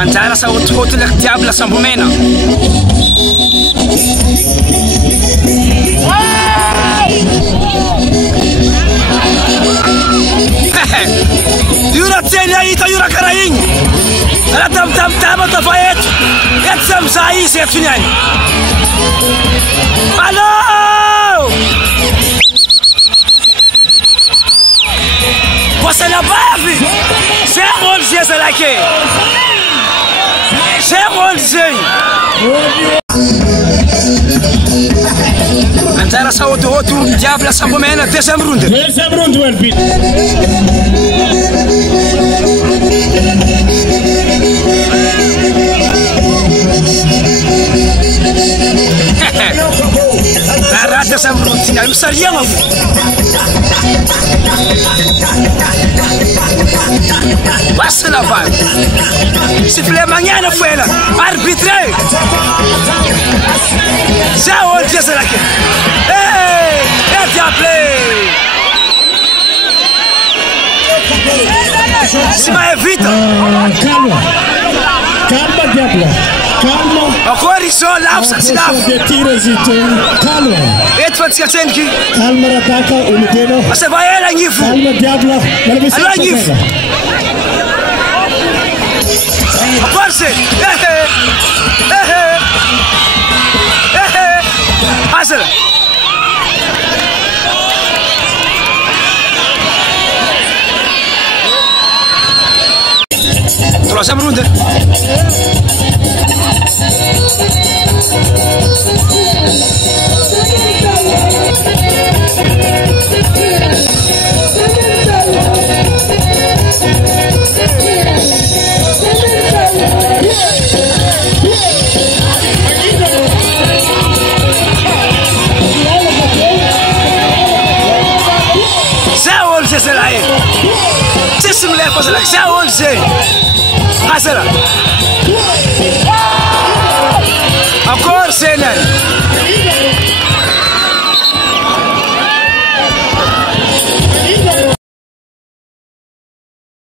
Anjara sa hot lek diabla sa bumena. Yura tena ita yura karaing. Ala tam tafayet. Et sam sai se tunyan. Alo! Você na bave! Serrol se lake! Serrol se! Anjara sa outro diabla sa bomena deuxième round. Deuxième round Welby. Arada sa round tinha eu saria mano. Passa na vai. Se filé amanhã na foi ela. Arbitrei. Já onde é será que? Ei, é diable. Se vai evita. Calma. Calma diable. Calma. Agora isso lá se dá. Calma. Et faz que tem que. Calma ataca o Medeno. Você vai ela nifu. Calma diable. Ela nifu. Agora se. Hazır. Troisième round. C'est là. C'est ce que je fais. C'est ça on sait. Ah c'est là. Encore c'est là.